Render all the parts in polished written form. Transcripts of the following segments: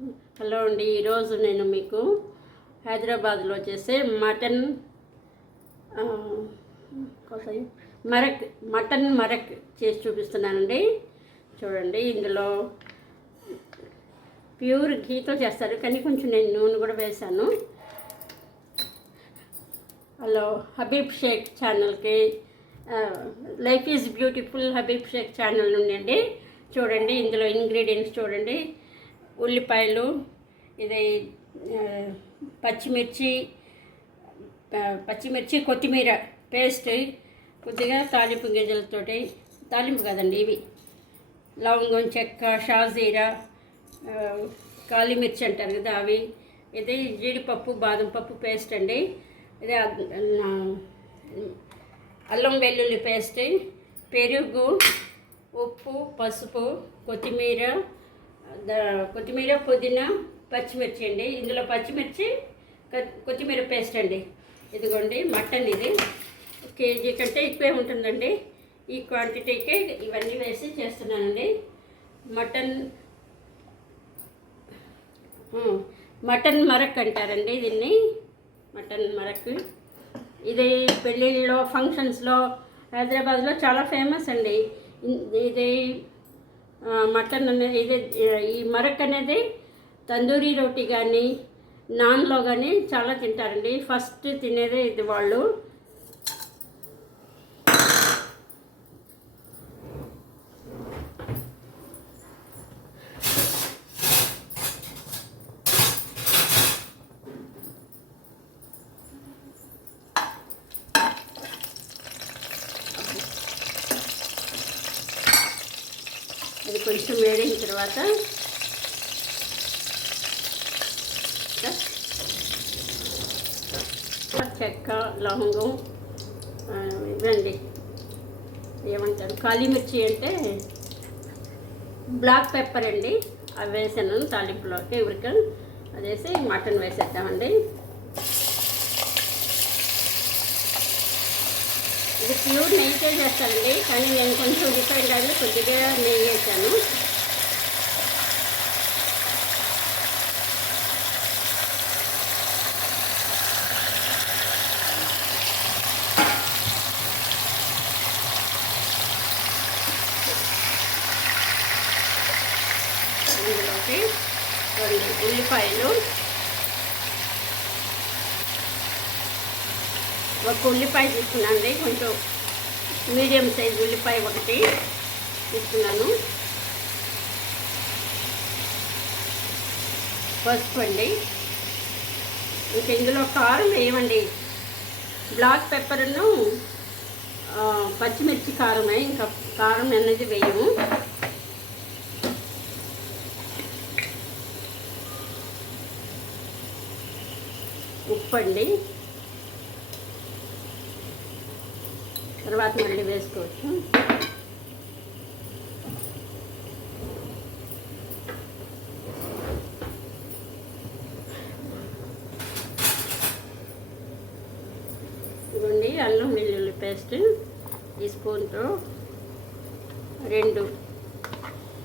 Hello అండి. ఈరోజు నేను మీకు హైదరాబాద్లో చేసే మటన్ మరక్ చేసి చూపిస్తున్నానండి. చూడండి, ఇందులో ప్యూర్ ఘీతో చేస్తారు, కానీ కొంచెం నేను నూనె కూడా వేశాను. హలో, హబీబ్ షేక్ ఛానల్కి, life is beautiful Habib Shaikh channel నుండి అండి. చూడండి, ఇందులో ఇంగ్రీడియంట్స్ చూడండి. ఉల్లిపాయలు, ఇది పచ్చిమిర్చి కొత్తిమీర పేస్ట్, కొద్దిగా తాలింపు గింజలతోటి, తాలింపు కదండి ఇవి, లవంగం, చెక్క, షాజీరా, కాలిమిర్చి అంటారు కదా అవి, ఇది జీడిపప్పు, బాదం పప్పు పేస్ట్ అండి. ఇది అల్లం వెల్లుల్లి పేస్ట్, పెరుగు, ఉప్పు, పసుపు, కొత్తిమీర, పుదీనా, పచ్చిమిర్చి అండి. ఇందులో పచ్చిమిర్చి, కొత్తిమీర పేస్ట్ అండి. ఇదిగోండి మటన్, ఇది కేజీ కంటే ఎక్కువే ఉంటుందండి. ఈ క్వాంటిటీకే ఇవన్నీ వేసి చేస్తున్నానండి. మటన్ మరక్ అంటారండి దీన్ని, మటన్ మరక్. ఇది పెళ్ళిళ్ళలో, ఫంక్షన్స్లో హైదరాబాద్లో చాలా ఫేమస్ అండి. ఇది మటన్ అనేది, ఈ మరక్ అనేది తందూరి రోటీ కానీ, నాన్లో కానీ చాలా తింటారండి. ఫస్ట్ తినేదే ఇది వాళ్ళు. అది కొంచెం వేడిన తర్వాత చెక్క, లవంగం, ఇవండి ఏమంటారు, కాలిమిర్చి అంటే బ్లాక్ పెప్పర్ అండి, అవి వేసాను తాలింపులోకి. ఉరిక అదేసి మటన్ వేసేద్దామండి. ఇది ప్యూర్ నెయ్యితో చేస్తానండి, కానీ నేను కొంచెం రిఫైండ్ ఆయిల్ కొద్దిగా నెయ్యి వేసాను. ఇందులోకి ఉల్లిపాయలు, ఒక ఉల్లిపాయ తీసుకున్నానండి, కొంచెం మీడియం సైజ్ ఉల్లిపాయ ఒకటి తీసుకున్నాను. పసుపు అండి. ఇంకా ఇందులో కారం వేయమండి, బ్లాక్ పెప్పర్ను పచ్చిమిర్చి కారమే, ఇంకా కారం అనేది వేయము. ఉప్పు అండి, తర్వాత మళ్ళీ వేసుకోవచ్చు. ఇవ్వండి అల్లం వెల్లుల్లి పేస్ట్, ఈ స్పూన్తో 2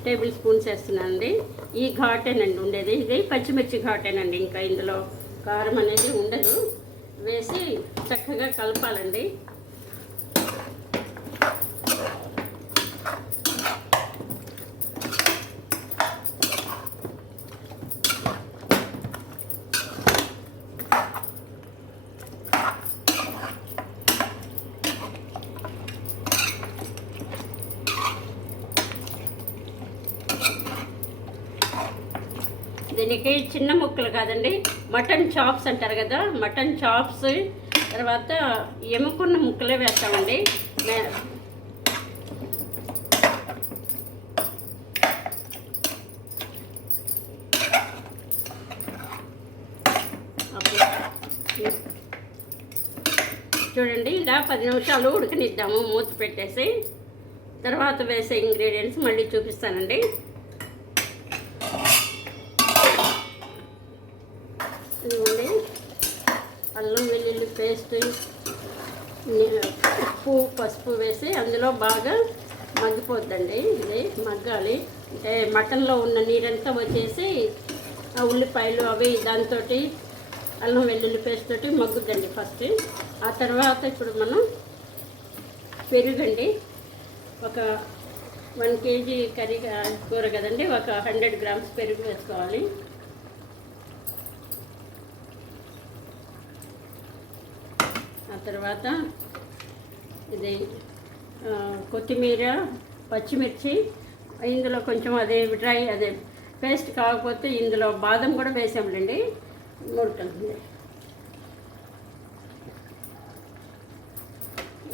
టేబుల్ స్పూన్స్ వేస్తున్నానండి. ఈ ఘాటేనండి ఉండేది, ఇది పచ్చిమిర్చి ఘాటేనండి, ఇంకా ఇందులో కారం అనేది ఉండదు. వేసి చక్కగా కలపాలండి. దీనికి చిన్న ముక్కలు కాదండి, మటన్ చాప్స్ అంటారు కదా, మటన్ చాప్స్, తర్వాత ఎముకున్న ముక్కలే వేస్తామండి. చూడండి, ఇలా 10 నిమిషాలు ఉడకనిద్దాము మూత పెట్టేసి. తర్వాత వేసే ఇంగ్రీడియంట్స్ మళ్ళీ చూపిస్తానండి. ఇదిగోండి అల్లం వెల్లుల్లి పేస్ట్, ఉప్పు, పసుపు వేసి అందులో బాగా మగ్గిపోద్దండి. ఇది మగ్గాలి, అంటే మటన్లో ఉన్న నీరంతా వచ్చేసి ఆ ఉల్లిపాయలు అవి దాంతో అల్లం వెల్లుల్లి పేస్ట్ తోటి మగ్గుద్దండి ఫస్ట్. ఆ తర్వాత ఇప్పుడు మనం పెరుగండి, ఒక 1 kg కర్రీ కూర కదండి, ఒక 100 grams పెరుగు వేసుకోవాలి. ఆ తర్వాత ఇది కొత్తిమీర, పచ్చిమిర్చి, ఇందులో కొంచెం అదే పేస్ట్ కాకపోతే ఇందులో బాదం కూడా వేసాములేండి, 3 కలిపి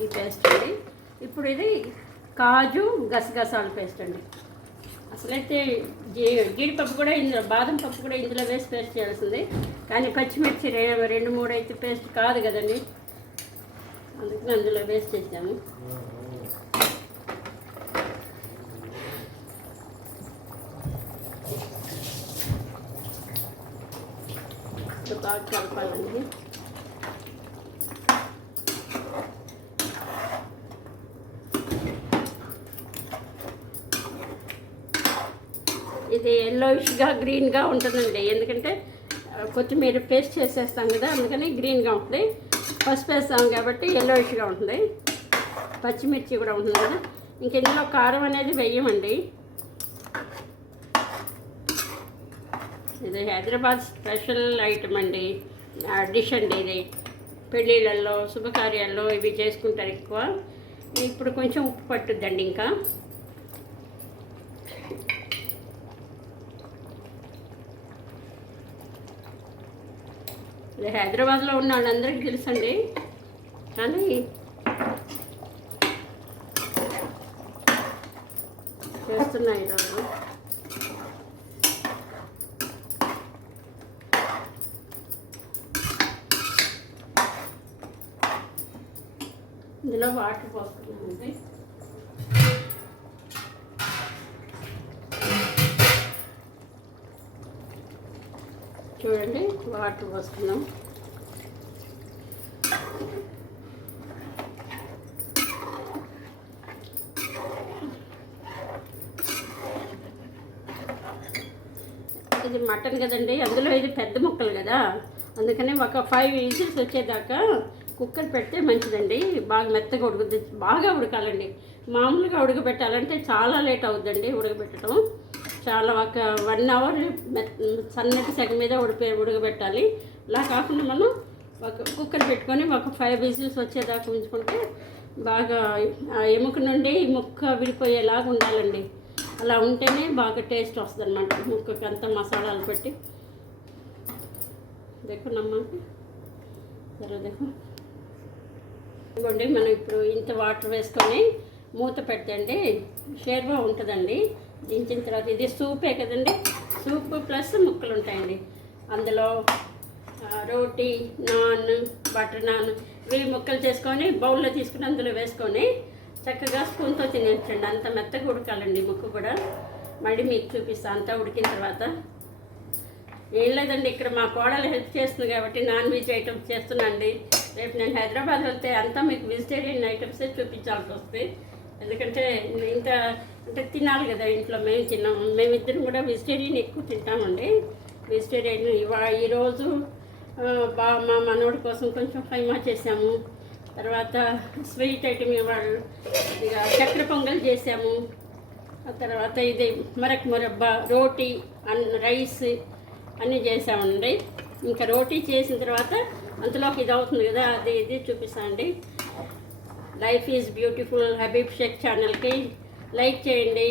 ఈ పేస్ట్ అండి. ఇప్పుడు ఇది కాజు గసగసాల పేస్ట్ అండి. అసలైతే జీడిపప్పు కూడా ఇందులో, బాదం పప్పు కూడా ఇందులో వేసి పేస్ట్ చేయాల్సింది, కానీ పచ్చిమిర్చి 2-3 అయితే పేస్ట్ కాదు కదండి, అందుకని అందులో వేస్ట్ చేసాము. బాగా కలపాలండి. ఇది ఎల్లోయిష్గా గ్రీన్గా ఉంటుందండి, ఎందుకంటే కొత్తిమీర పేస్ట్ చేసేస్తాం కదా, అందుకని గ్రీన్గా ఉంటుంది. పసుపు వేస్తాం కాబట్టి ఎల్లోయిష్గా ఉంటుంది. పచ్చిమిర్చి కూడా ఉంటుంది కదా. ఇంక ఇందులో కారం అనేది వేయమండి. ఇది హైదరాబాద్ స్పెషల్ ఐటమ్ అండి, డిష్ అండి. ఇది పెళ్ళిళ్ళల్లో, శుభకార్యాల్లో ఇవి చేసుకుంటారు ఎక్కువ. ఇప్పుడు కొంచెం ఉప్పు పట్టుద్దండి. ఇంకా ఇది హైదరాబాద్లో ఉన్న వాళ్ళందరికీ తెలుసండి, కానీ చేస్తున్నాయి ఈరోజు. ఇందులో వాటర్ పోసుకున్నామండి. చూడండి, వాటర్ పోసుకున్నాం. ఇది మటన్ కదండి, అందులో ఇది పెద్ద ముక్కలు కదా, అందుకని ఒక 5 విజిల్స్ వచ్చేదాకా కుక్కర్ పెడితే మంచిదండి. బాగా మెత్తగా ఉడుకుద్ది, బాగా ఉడకాలండి. మామూలుగా ఉడకబెట్టాలంటే చాలా లేట్ అవుద్దండి ఉడకబెట్టడం. చాలా ఒక 1 hour సన్నటి సెగ మీద ఉడకబెట్టాలి. అలా కాకుండా మనం ఒక కుక్కర్ పెట్టుకొని ఒక 5 విజిల్స్ వచ్చేదాకా ఉంచుకుంటే బాగా ఎముక నుండి ముక్క విడిపోయేలాగా ఉండాలండి. అలా ఉంటేనే బాగా టేస్ట్ వస్తుంది అన్నమాట, ముక్కకి అంతా మసాలాలు పెట్టి. देखो జర देखो. ఇదిగోండి, మనం ఇప్పుడు ఇంత వాటర్ వేసుకొని మూత పెడితే షేర్వా ఉంటుందండి. దించిన తర్వాత ఇది సూపే కదండి, సూప్ ప్లస్ ముక్కలు ఉంటాయండి. అందులో రోటీ, నాన్, బటర్ నాన్ ఇవి ముక్కలు చేసుకొని బౌల్లో తీసుకుని అందులో వేసుకొని చక్కగా స్పూన్తో తినేసండి. అంత మెత్తగా ఉడకాలండి ముక్క కూడా. మళ్ళీ మీకు చూపిస్తాను అంతా ఉడికిన తర్వాత. ఏం లేదండి, ఇక్కడ మా కోడలు హెల్ప్ చేస్తుంది కాబట్టి నాన్ వెజ్ ఐటమ్స్ చేస్తున్నాండి. రేపు నేను హైదరాబాద్ వెళ్తే అంతా మీకు వెజిటేరియన్ ఐటమ్సే చూపించాల్సి వస్తుంది, ఎందుకంటే ఇంత అంటే తినాలి కదా ఇంట్లో. మేము తిన్నాము, మేమిద్దరం కూడా వెజిటేరియన్ ఎక్కువ తింటామండి. వెజిటేరియన్ ఈరోజు మా మనోడి కోసం కొంచెం కైమా చేసాము. తర్వాత స్వీట్ ఐటమ్ ఇవాళ ఇక చక్కెర పొంగల్ చేసాము. ఆ తర్వాత ఇది మరక్ మురబ్బా, రోటీ, రైస్ అన్నీ చేసామండి. ఇంకా రోటీ చేసిన తర్వాత అంతలోకి ఇది అవుతుంది కదా, అది ఇది చూపిస్తానండి. Life is beautiful Habib Shaikh ఛానల్కి లైక్ చేయండి,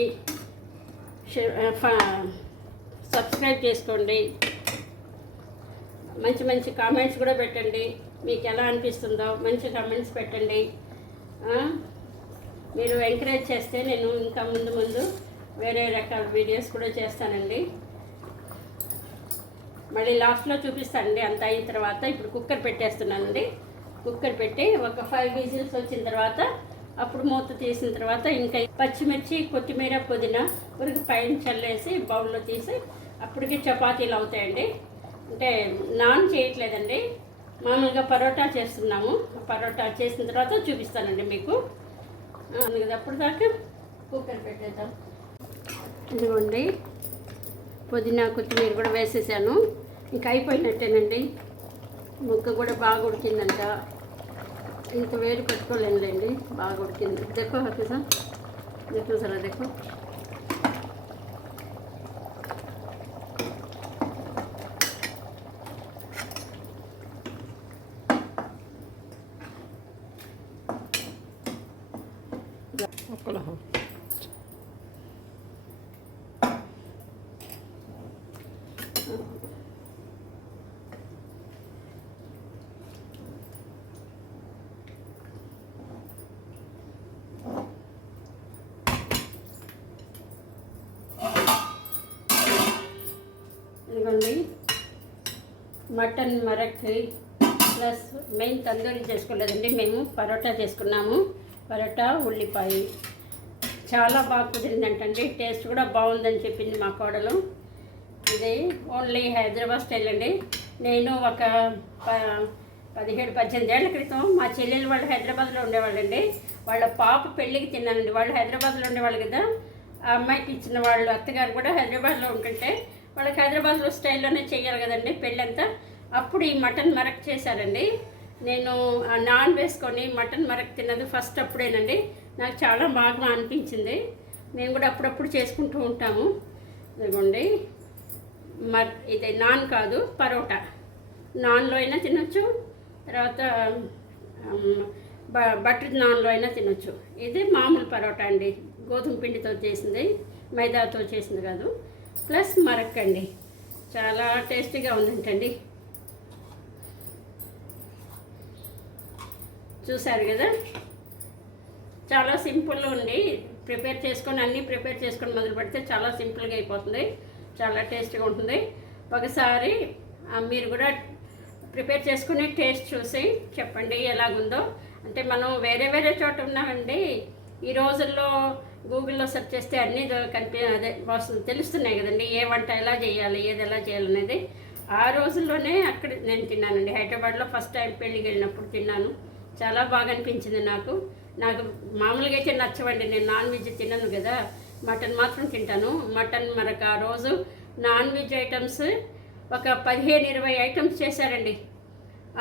సబ్స్క్రైబ్ చేసుకోండి, మంచి మంచి కామెంట్స్ కూడా పెట్టండి. మీకు ఎలా అనిపిస్తుందో మంచి కామెంట్స్ పెట్టండి. మీరు ఎంకరేజ్ చేస్తే నేను ఇంకా ముందు వేరే రకాల వీడియోస్ కూడా చేస్తానండి. మళ్ళీ లాస్ట్లో చూపిస్తానండి అంత అయిన తర్వాత. ఇప్పుడు కుక్కర్ పెట్టేస్తున్నానండి. కుక్కర్ పెట్టి ఒక 5 విజిల్స్ వచ్చిన తర్వాత అప్పుడు మూత తీసిన తర్వాత ఇంకా పచ్చిమిర్చి, కొత్తిమీర, పుదీనా ఉరికి పైన చల్లేసి బౌల్లో తీసి అప్పటికి చపాతీలు అవుతాయండి. అంటే నాన్ చేయట్లేదండి, మామూలుగా పరోటా చేస్తున్నాము. పరోటా చేసిన తర్వాత చూపిస్తానండి మీకు. అందుకని అప్పుడు దాకా కుక్కర్ పెట్టేద్దాం. ఇదిగోండి, పుదీనా కొత్తిమీర కూడా వేసేసాను. ఇంకా అయిపోయినట్టేనండి. ముక్క కూడా బాగా ఉడికిందంట. ఇంత వేడి పెట్టుకోలేనులేండి, బాగా ఉడికింది. देखो हफीज़ा, देखो ज़रा देखो. ఇదిగోండి మటన్ మరక్ ప్లస్ మెయిన్ తందూరి చేసుకోలేదండి, మేము పరోటా చేసుకున్నాము. పరోటా ఉల్లిపాయ చాలా బాగా కుదిరిందంటండి. టేస్ట్ కూడా బాగుందని చెప్పింది మా కోడలు. ఇది ఓన్లీ హైదరాబాద్ స్టైల్ అండి. నేను ఒక 17-18 ఏళ్ల క్రితం మా చెల్లెలు వాళ్ళు హైదరాబాద్లో ఉండేవాళ్ళండి. వాళ్ళ పాప పెళ్ళికి తిన్నానండి. వాళ్ళు హైదరాబాద్లో ఉండేవాళ్ళు కదా. ఆ అమ్మాయికి ఇచ్చిన వాళ్ళు అత్తగారు కూడా హైదరాబాద్లో ఉంటుంటే వాళ్ళకి హైదరాబాద్లో స్టైల్లోనే చేయాలి కదండి పెళ్ళంతా. అప్పుడు ఈ మటన్ మరక్ చేశారండి. నేను ఆ నాన్ వేసుకొని మటన్ మరక్ తిన్నది ఫస్ట్ అప్పుడేనండి. నాకు చాలా బాగా అనిపించింది. మేము కూడా అప్పుడప్పుడు చేసుకుంటూ ఉంటాము. ఇదిగోండి ఇది నాన్ కాదు, పరోటా. నాన్లో అయినా తినొచ్చు, తర్వాత బటర్ నాన్లో అయినా తినొచ్చు. ఇది మామూలు పరోటా అండి, గోధుమ పిండితో చేసింది, మైదాతో చేసింది కాదు. ప్లస్ మరక్ అండి, చాలా టేస్టీగా ఉందంటండి. చూసారు కదా, చాలా సింపుల్గా ఉంది. ప్రిపేర్ చేసుకొని అన్నీ ప్రిపేర్ చేసుకొని మొదలు పెడితే చాలా సింపుల్గా అయిపోతుంది, చాలా టేస్టీగా ఉంటుంది. ఒకసారి మీరు కూడా ప్రిపేర్ చేసుకుని టేస్ట్ చూసి చెప్పండి ఎలాగుందో. అంటే మనం వేరే వేరే చోట ఉన్నామండి. ఈ రోజుల్లో గూగుల్లో సెర్చ్ చేస్తే అన్నీ తెలుస్తున్నాయి కదండి, ఏ వంట ఎలా చేయాలి, ఏది ఎలా చేయాలనేది. ఆ రోజుల్లోనే అక్కడ నేను తిన్నానండి. హైదరాబాద్లో ఫస్ట్ టైం పెళ్ళికి వెళ్ళినప్పుడు తిన్నాను. చాలా బాగా అనిపించింది నాకు. మామూలుగా అయితే నచ్చవండి, నేను నాన్ వెజ్ తినను కదా, మటన్ మాత్రం తింటాను. మటన్ మరొక ఆ రోజు నాన్ వెజ్ ఐటమ్స్ ఒక 15-20 ఐటమ్స్ చేశారండి.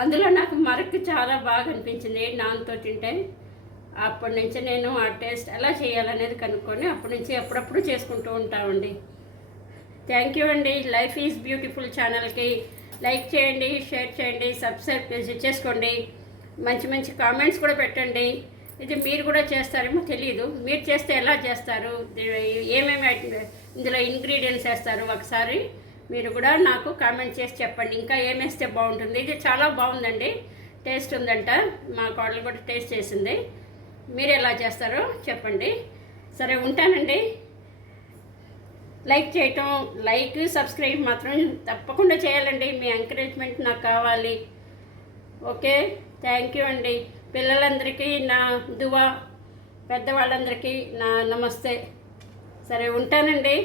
అందులో నాకు మరక్ చాలా బాగా అనిపించింది నాన్తో తింటే. అప్పటి నుంచి నేను ఆ టేస్ట్ ఎలా చేయాలనేది కనుక్కొని అప్పటి నుంచి అప్పుడప్పుడు చేసుకుంటూ ఉంటామండి. థ్యాంక్ యూ అండి. లైఫ్ ఈజ్ బ్యూటిఫుల్ ఛానల్కి లైక్ చేయండి, షేర్ చేయండి, సబ్స్క్రైబ్ చేసుకోండి. మంచి మంచి కామెంట్స్ కూడా పెట్టండి. ఇది మీరు కూడా చేస్తారేమో తెలియదు. మీరు చేస్తే ఎలా చేస్తారు, ఏమేమి ఇందులో ఇంగ్రీడియంట్స్ వేస్తారు, ఒకసారి మీరు కూడా నాకు కామెంట్ చేసి చెప్పండి. ఇంకా ఏమేస్తే బాగుంటుంది. ఇది చాలా బాగుందండి, టేస్ట్ ఉందంట. మా కోడలు కూడా టేస్ట్ చేసింది. మీరు ఎలా చేస్తారో చెప్పండి. సరే, ఉంటానండి. లైక్ చేయటం, లైక్ సబ్స్క్రైబ్ మాత్రం తప్పకుండా చేయాలండి. మీ ఎంకరేజ్మెంట్ నాకు కావాలి. ఓకే, థ్యాంక్ యూ అండి. పిల్లలందరికీ నా దువా, పెద్దవాళ్ళందరికీ నా నమస్తే. సరే, ఉంటానండి.